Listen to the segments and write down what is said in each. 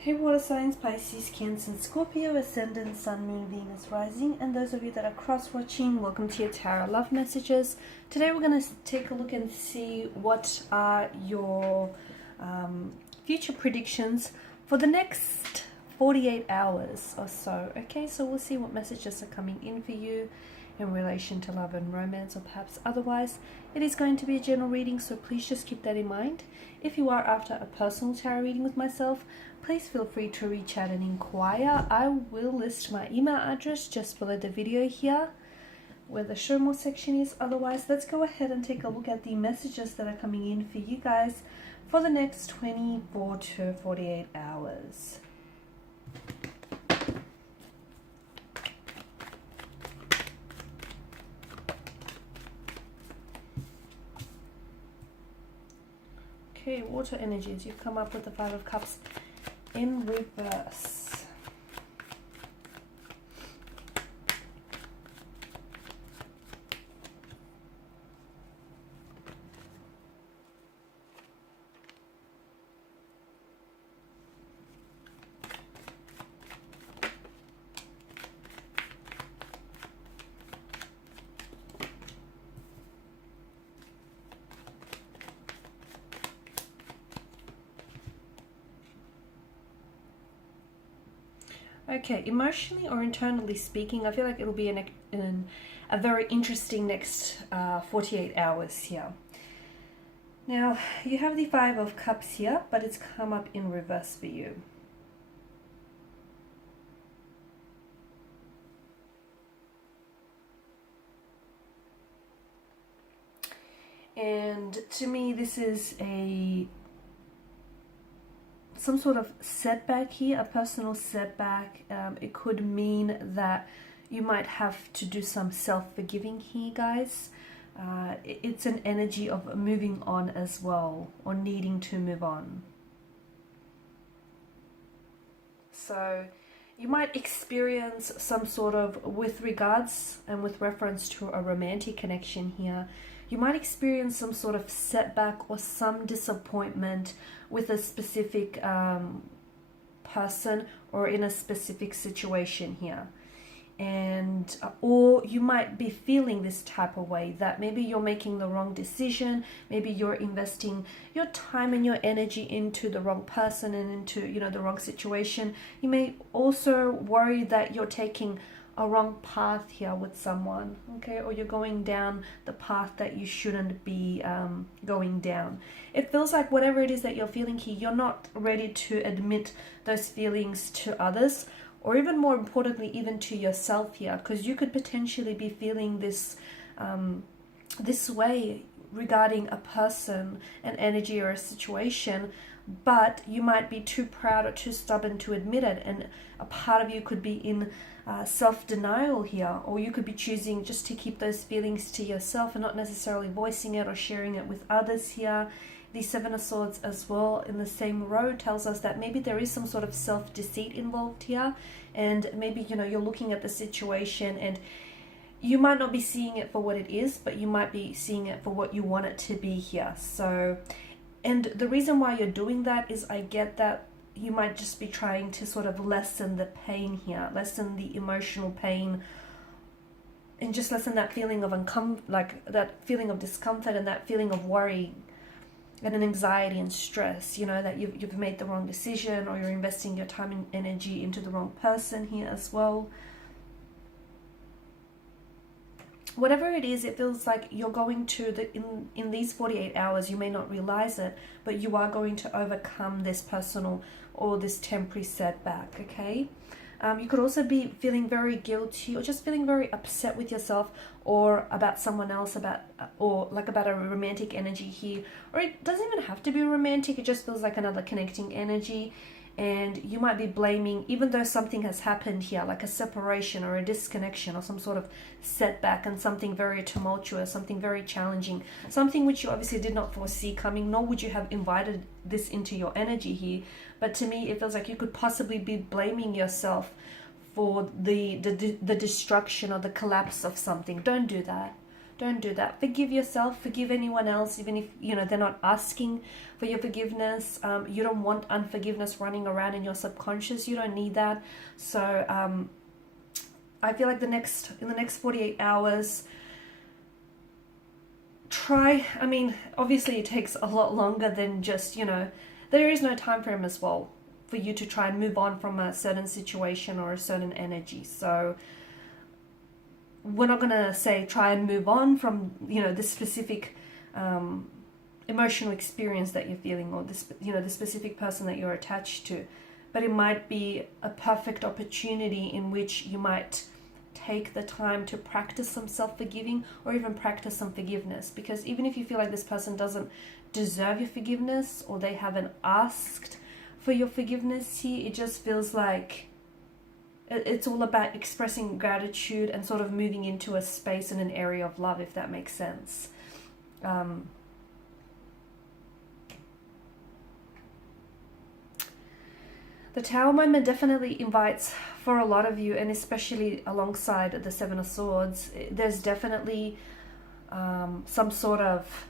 Hey water signs, Pisces, Cancer, Scorpio, Ascendant, Sun, Moon, Venus, Rising, and those of you that are cross-watching, welcome to your Tarot Love Messages. Today we're going to take a look and see what are your future predictions for the next 48 hours or so. Okay, so we'll see what messages are coming in for you in relation to love and romance, or perhaps otherwise. It is going to be a general reading, so please just keep that in mind. If you are after a personal tarot reading with myself, please feel free to reach out and inquire. I will list my email address just below the video here where the show more section is. Otherwise, let's go ahead and take a look at the messages that are coming in for you guys for the next 24 to 48 hours. Okay, water energies. You've come up with the Five of Cups in reverse. Okay, emotionally or internally speaking, I feel like it'll be a very interesting next 48 hours here. Now, you have the Five of Cups here, but it's come up in reverse for you. And to me, this is some sort of setback here, a personal setback. It could mean that you might have to do some self-forgiving here, guys. It's an energy of moving on as well, or needing to move on. So you might experience some sort of, with regards and with reference to a romantic connection here, you might experience some sort of setback or some disappointment with a specific person or in a specific situation here. And or you might be feeling this type of way, that maybe you're making the wrong decision, maybe you're investing your time and your energy into the wrong person and into, you know, the wrong situation. You may also worry that you're taking a wrong path here with someone, okay, or you're going down the path that you shouldn't be going down. It feels like whatever it is that you're feeling here, you're not ready to admit those feelings to others, or even more importantly, even to yourself here, because you could potentially be feeling this this way regarding a person, an energy, or a situation, but you might be too proud or too stubborn to admit it, and a part of you could be in self-denial here, or you could be choosing just to keep those feelings to yourself and not necessarily voicing it or sharing it with others here. The Seven of Swords as well in the same row tells us that maybe there is some sort of self-deceit involved here, and maybe, you know, you're looking at the situation and you might not be seeing it for what it is, but you might be seeing it for what you want it to be here. So, and the reason why you're doing that is, I get that you might just be trying to sort of lessen the pain here, lessen the emotional pain, and just lessen that feeling of that feeling of discomfort and that feeling of worry and an anxiety and stress, you know, that you've made the wrong decision, or you're investing your time and energy into the wrong person here as well. Whatever it is, it feels like you're going to, in these 48 hours, you may not realize it, but you are going to overcome this personal or this temporary setback, okay? You could also be feeling very guilty, or just feeling very upset with yourself or about someone else, or like about a romantic energy here. Or it doesn't even have to be romantic, it just feels like another connecting energy. And you might be blaming, even though something has happened here, like a separation or a disconnection or some sort of setback, and something very tumultuous, something very challenging, something which you obviously did not foresee coming, nor would you have invited this into your energy here. But to me, it feels like you could possibly be blaming yourself for the destruction or the collapse of something. Don't do that. Don't do that. Forgive yourself, forgive anyone else, even if, you know, they're not asking for your forgiveness. You don't want unforgiveness running around in your subconscious. You don't need that. So I feel like in the next 48 hours, try, I mean, obviously it takes a lot longer than just, you know, there is no time frame as well for you to try and move on from a certain situation or a certain energy. So we're not going to say try and move on from, you know, this specific emotional experience that you're feeling, or this, you know, the specific person that you're attached to. But it might be a perfect opportunity in which you might take the time to practice some self-forgiving, or even practice some forgiveness. Because even if you feel like this person doesn't deserve your forgiveness, or they haven't asked for your forgiveness here, it just feels like it's all about expressing gratitude and sort of moving into a space and an area of love, if that makes sense. The Tower moment definitely invites, for a lot of you, and especially alongside the Seven of Swords, there's definitely some sort of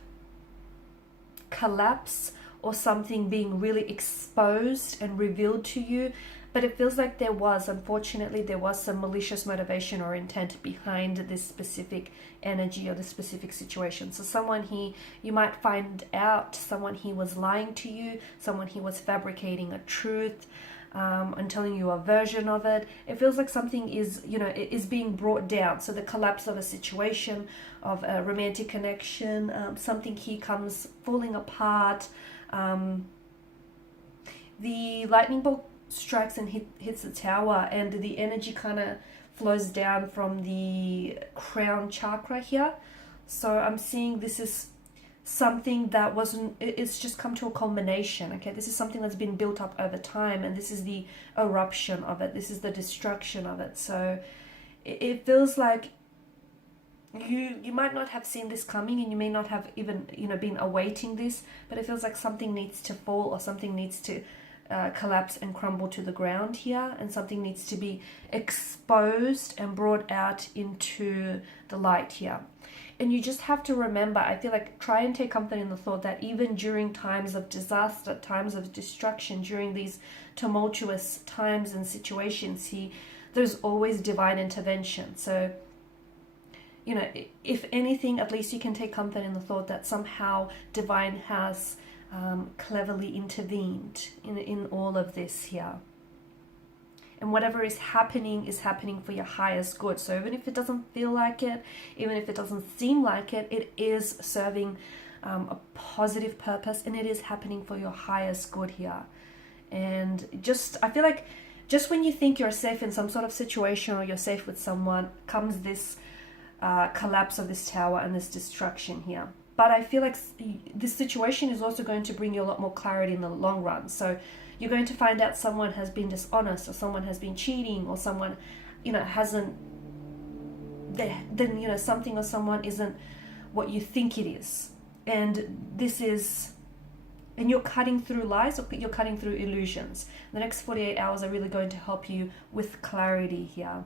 collapse or something being really exposed and revealed to you. But it feels like unfortunately, there was some malicious motivation or intent behind this specific energy or this specific situation. So someone here, you might find out someone here was lying to you, someone here was fabricating a truth, and telling you a version of it. It feels like something is, you know, is being brought down. So the collapse of a situation, of a romantic connection, something here comes falling apart. The lightning bolt strikes and hits the Tower, and the energy kind of flows down from the crown chakra here. So I'm seeing this is something that it's just come to a culmination. Okay, this is something that's been built up over time, and this is the eruption of it, this is the destruction of it. So it feels like you might not have seen this coming, and you may not have even, you know, been awaiting this, but it feels like something needs to fall, or something needs to collapse and crumble to the ground here, and something needs to be exposed and brought out into the light here. And you just have to remember, I feel like, try and take comfort in the thought that even during times of disaster, times of destruction, during these tumultuous times and situations here, there's always divine intervention. So, you know, if anything, at least you can take comfort in the thought that somehow divine has cleverly intervened in all of this here. And whatever is happening for your highest good. So even if it doesn't feel like it, even if it doesn't seem like it, it is serving a positive purpose, and it is happening for your highest good here. And I feel like just when you think you're safe in some sort of situation, or you're safe with someone, comes this collapse of this Tower and this destruction here. But I feel like this situation is also going to bring you a lot more clarity in the long run. So you're going to find out someone has been dishonest, or someone has been cheating, or someone, you know, then, you know, something or someone isn't what you think it is. And you're cutting through lies, or you're cutting through illusions. The next 48 hours are really going to help you with clarity here.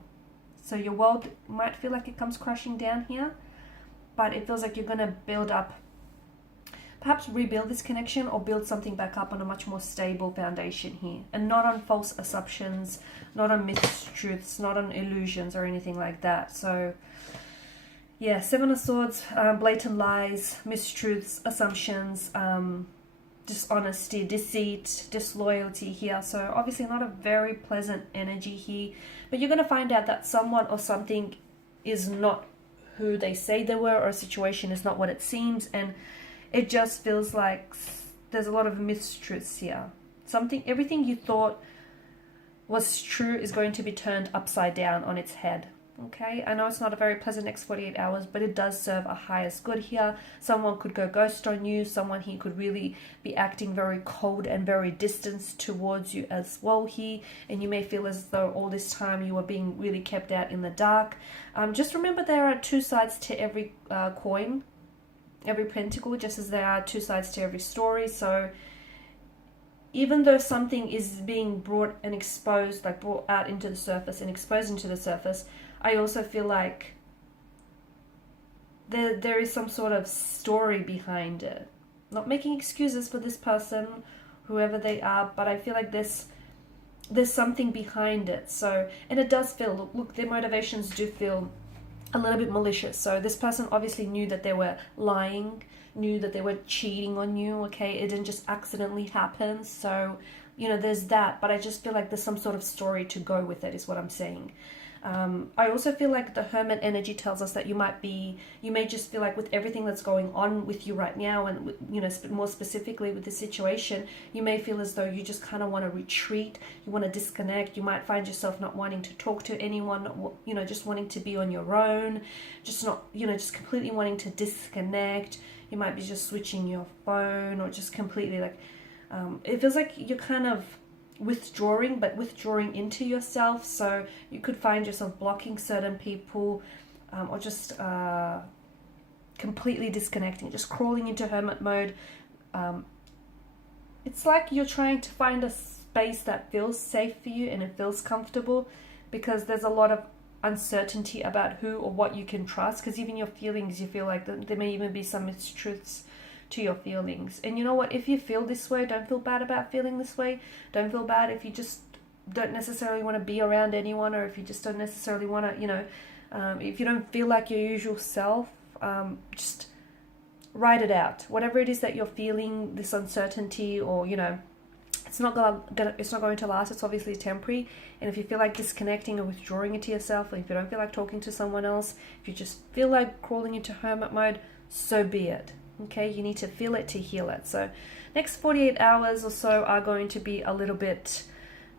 So your world might feel like it comes crashing down here, but it feels like you're going to build up, perhaps rebuild this connection, or build something back up on a much more stable foundation here, and not on false assumptions, not on mistruths, not on illusions or anything like that. So yeah, Seven of Swords, blatant lies, mistruths, assumptions, dishonesty, deceit, disloyalty here. So obviously not a very pleasant energy here, but you're going to find out that someone or something is not who they say they were, or a situation is not what it seems, and it just feels like there's a lot of mistruths here. Everything you thought was true is going to be turned upside down on its head. Okay, I know it's not a very pleasant next 48 hours, but it does serve a highest good here. Someone could go ghost on you. Someone here could really be acting very cold and very distant towards you as well here. And you may feel as though all this time you were being really kept out in the dark. Just remember, there are two sides to every coin, every pentacle, just as there are two sides to every story. So even though something is being brought and exposed, like brought out into the surface and exposed into the surface, I also feel like there is some sort of story behind it. Not making excuses for this person, whoever they are, but I feel like there's something behind it. So, and it does feel, look, their motivations do feel a little bit malicious. So this person obviously knew that they were lying, knew that they were cheating on you, okay? It didn't just accidentally happen. So, you know, there's that, but I just feel like there's some sort of story to go with it, is what I'm saying. I also feel like the Hermit energy tells us that you may just feel like with everything that's going on with you right now, and, you know, more specifically with the situation, you may feel as though you just kind of want to retreat, you want to disconnect, you might find yourself not wanting to talk to anyone, you know, just wanting to be on your own, just not, you know, just completely wanting to disconnect. You might be just switching your phone, or just completely like, it feels like you're kind of withdrawing, but withdrawing into yourself. So you could find yourself blocking certain people, or just completely disconnecting, just crawling into hermit mode. It's like you're trying to find a space that feels safe for you and it feels comfortable, because there's a lot of uncertainty about who or what you can trust, because even your feelings, you feel like there may even be some mistruths to your feelings. And you know what, if you feel this way, don't feel bad about feeling this way. Don't feel bad if you just don't necessarily want to be around anyone, or if you just don't necessarily want to, you know, if you don't feel like your usual self, just write it out. Whatever it is that you're feeling, this uncertainty, or, you know, it's not going to last. It's obviously temporary. And if you feel like disconnecting or withdrawing into yourself, or if you don't feel like talking to someone else, if you just feel like crawling into hermit mode, so be it. Okay, you need to feel it to heal it. So next 48 hours or so are going to be a little bit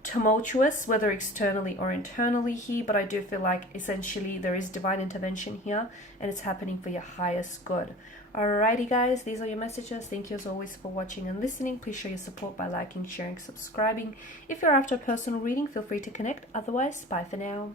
tumultuous, whether externally or internally here, but I do feel like essentially there is divine intervention here, and it's happening for your highest good. Alrighty guys, these are your messages. Thank you as always for watching and listening. Please show your support by liking, sharing, subscribing. If you're after a personal reading, feel free to connect. Otherwise, bye for now.